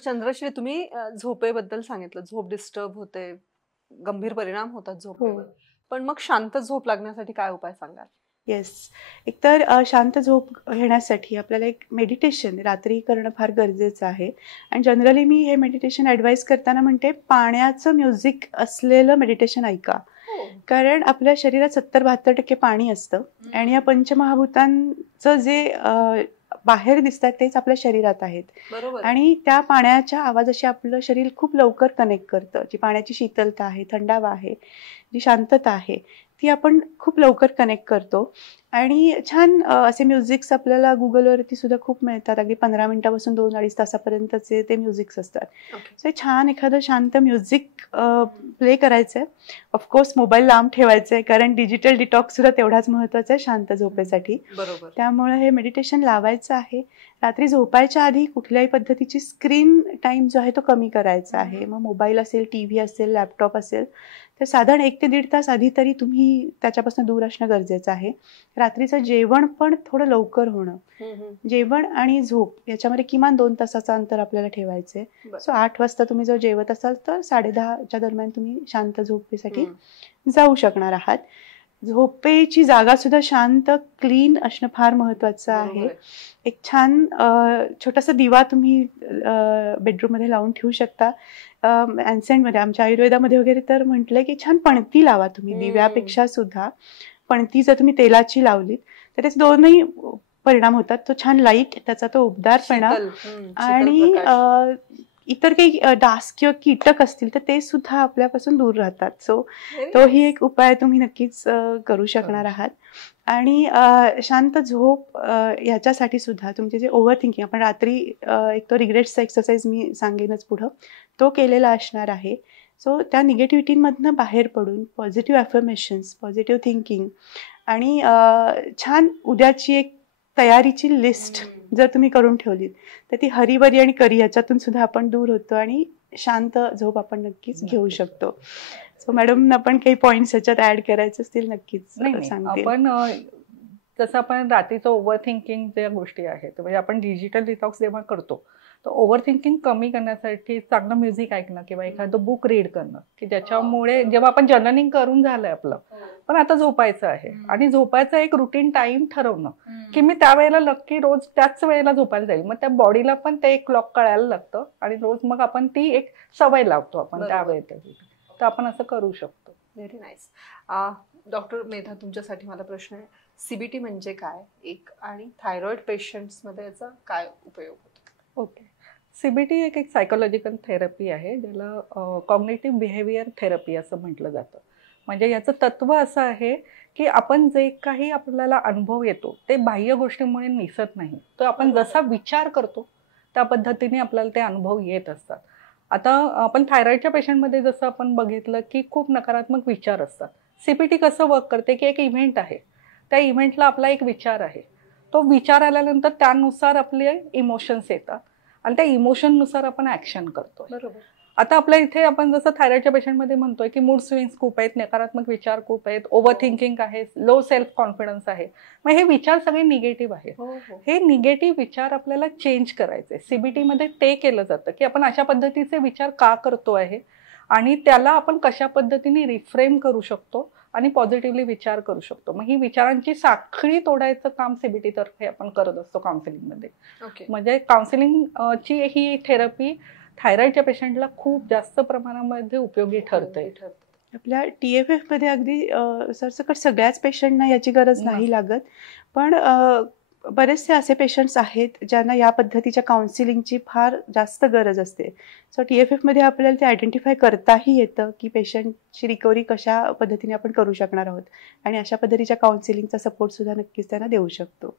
चंद्रश्री, तुम्ही झोपेबद्दल सांगितलं, झोप डिस्टर्ब होते, गंभीर परिणाम होतात झोपेवर. पण मग शांत झोप लागण्यासाठी काय उपाय सांगाल? येस. एकतर शांत झोप घेण्यासाठी आपल्याला एक मेडिटेशन रात्री करणं फार गरजेचं आहे. आणि जनरली मी हे मेडिटेशन ॲडवाईज करताना म्हणते, पाण्याचं म्युझिक असलेलं मेडिटेशन ऐका. कारण आपल्या शरीरात 70-72% पाणी असतं आणि या पंचमहाभूतांचं जे बाहेर दिसतात तेच आपल्या शरीरात आहेत. बरोबर. आणि त्या पाण्याच्या आवाजाशी आपलं शरीर खूप लवकर कनेक्ट करतं. जी पाण्याची शीतलता आहे, थंडावा आहे, जी शांतता आहे, ती आपण खूप लवकर कनेक्ट करतो. आणि छान असे म्युझिक्स आपल्याला गुगलवरती सुद्धा खूप मिळतात. अगदी 15 मिनिटापासून 2-2.5 तासापर्यंतचे ते म्युझिक्स असतात. सो छान एखादं शांत म्युझिक प्ले करायचं आहे. ऑफकोर्स मोबाईल लांब ठेवायचं आहे, कारण डिजिटल डिटॉक्स सुद्धा तेवढाच महत्त्वाचा आहे शांत झोपेसाठी. बरोबर. त्यामुळे हे मेडिटेशन लावायचं आहे. रात्री झोपायच्या आधी कुठल्याही पद्धतीची स्क्रीन टाईम जो आहे तो कमी करायचा आहे. मग मोबाईल असेल, टीव्ही असेल, लॅपटॉप असेल, तर साधारण 1 ते 1.5 तास आधी तरी तुम्ही त्याच्यापासून दूर असणं गरजेचं आहे. रात्रीचं जेवण पण थोडं लवकर होणं. जेवण आणि झोप याच्यामध्ये किमान 2 तासाचं अंतर आपल्याला ठेवायचं आहे. सो 8 वाजता तुम्ही जर जेवत असाल तर 10:30च्या दरम्यान तुम्ही शांत झोपेसाठी जाऊ शकणार आहात. झोपेची जागा सुद्धा शांत, क्लीन असणं फार महत्वाचं आहे. एक छान छोटासा दिवा तुम्ही बेडरूममध्ये लावून ठेवू शकता. ॲन्सेंटमध्ये, आमच्या आयुर्वेदामध्ये वगैरे तर म्हटलंय की छान पणती लावा तुम्ही. दिव्यापेक्षा सुद्धा पणती जर तुम्ही तेलाची लावलीत तर त्याचे दोनही परिणाम होतात. तो छान लाईट, त्याचा तो उबदारपणा, आणि इतर काही डास किंवा कीटक असतील तर ते सुद्धा आपल्यापासून दूर राहतात. सो तोही एक उपाय तुम्ही नक्कीच करू शकणार आहात. आणि शांत झोप ह्याच्यासाठी सुद्धा तुमचे जे ओव्हर थिंकिंग, आपण रात्री एक तो रिग्रेट्सचा एक्सरसाइज मी सांगेनच पुढं, तो केलेला असणार आहे. सो त्या निगेटिव्हिटीमधनं बाहेर पडून पॉझिटिव्ह ॲफर्मेशन्स, पॉझिटिव्ह थिंकिंग आणि छान उद्याची एक तयारीची लिस्ट जर तुम्ही करून ठेवलीत तर ती हरीबरी आणि करी याच्यातून सुद्धा आपण दूर होतो आणि शांत झोप आपण नक्कीच घेऊ शकतो. सो मॅडम, आपण काही पॉइंट्स ह्याच्यात ऍड करायचे असतील नक्कीच सांगते. आपण जसं आपण रात्रीचं ओव्हर थिंकिंग ज्या गोष्टी आहेत, म्हणजे आपण डिजिटल डिटॉक्स जेव्हा करतो तर ओव्हर थिंकिंग कमी करण्यासाठी चांगलं म्युझिक ऐकणं किंवा एखादं बुक रीड करणं, की ज्याच्यामुळे जेव्हा आपण जर्नलिंग करून झालंय आपलं, पण आता झोपायचं आहे आणि झोपायचं एक रुटीन टाइम ठरवणं की मी त्यावेळेला नक्की रोज त्याच वेळेला झोपायला जाईल. मग त्या बॉडीला पण ते एक क्लॉक कळायला लागतं आणि रोज मग आपण ती एक सवय लावतो आपण त्या वेळेत. तर आपण असं करू शकतो. Very nice. डॉक्टर मेधा, तुमच्यासाठी मला प्रश्न आहे, सीबीटी म्हणजे काय एक, आणि थायरॉइड पेशंट्समध्ये याचा काय उपयोग होतो? ओके. सीबीटी एक सायकोलॉजिकल थेरपी आहे, ज्याला कॉग्निटिव्ह बिहेवियर थेरपी असं म्हटलं जातं. म्हणजे याचं तत्व असं आहे की आपण जे काही आपल्याला अनुभव येतो ते बाह्य गोष्टींमुळे निसत नाही. तर आपण जसा विचार करतो त्या पद्धतीने आपल्याला ते अनुभव येत असतात. आता आपण थायरॉइडच्या पेशंटमध्ये जसं आपण बघितलं की खूप नकारात्मक विचार असतात. सीबीटी कसं वर्क करते की एक इव्हेंट आहे, त्या इव्हेंटला आपला एक विचार आहे, तो विचार आल्यानंतर त्यानुसार आपले इमोशन्स येतात आणि त्या इमोशननुसार आपण ॲक्शन करतो. बरोबर. आता आपल्या इथे आपण जसं थायरॉइडच्या पेशंटमध्ये म्हणतोय की मूड स्विंग्स खूप आहेत, नकारात्मक विचार खूप आहेत, ओव्हर थिंकिंग आहे, लो सेल्फ कॉन्फिडन्स आहे. मग हे विचार सगळे निगेटिव्ह आहेत. हे निगेटिव्ह विचार आपल्याला चेंज करायचे. सीबीटीमध्ये ते केलं जातं की आपण अशा पद्धतीचे विचार का करतो आहे आणि त्याला आपण कशा पद्धतीने रिफ्रेम करू शकतो आणि पॉझिटिव्हली विचार करू शकतो. मग ही विचारांची साखळी तोडायचं काम सीबीटी तर्फे आपण करत असतो काउन्सिलिंगमध्ये. म्हणजे काउन्सिलिंगची ही थेरपी थायरॉइडच्या पेशंटला खूप जास्त प्रमाणामध्ये उपयोगी ठरते. आपल्या TFF मध्ये अगदी सरसकट सगळ्याच पेशंटना याची गरज नाही लागत, पण बरेचसे असे पेशंट्स आहेत ज्यांना या पद्धतीच्या काउन्सिलिंगची फार जास्त गरज असते. सो TFF मध्ये आपल्याला ते आयडेंटिफाय करताही येतं की पेशंटची रिकव्हरी कशा पद्धतीने आपण करू शकणार आहोत आणि अशा पद्धतीच्या काउन्सिलिंगचा सपोर्ट सुद्धा नक्कीच त्यांना देऊ शकतो.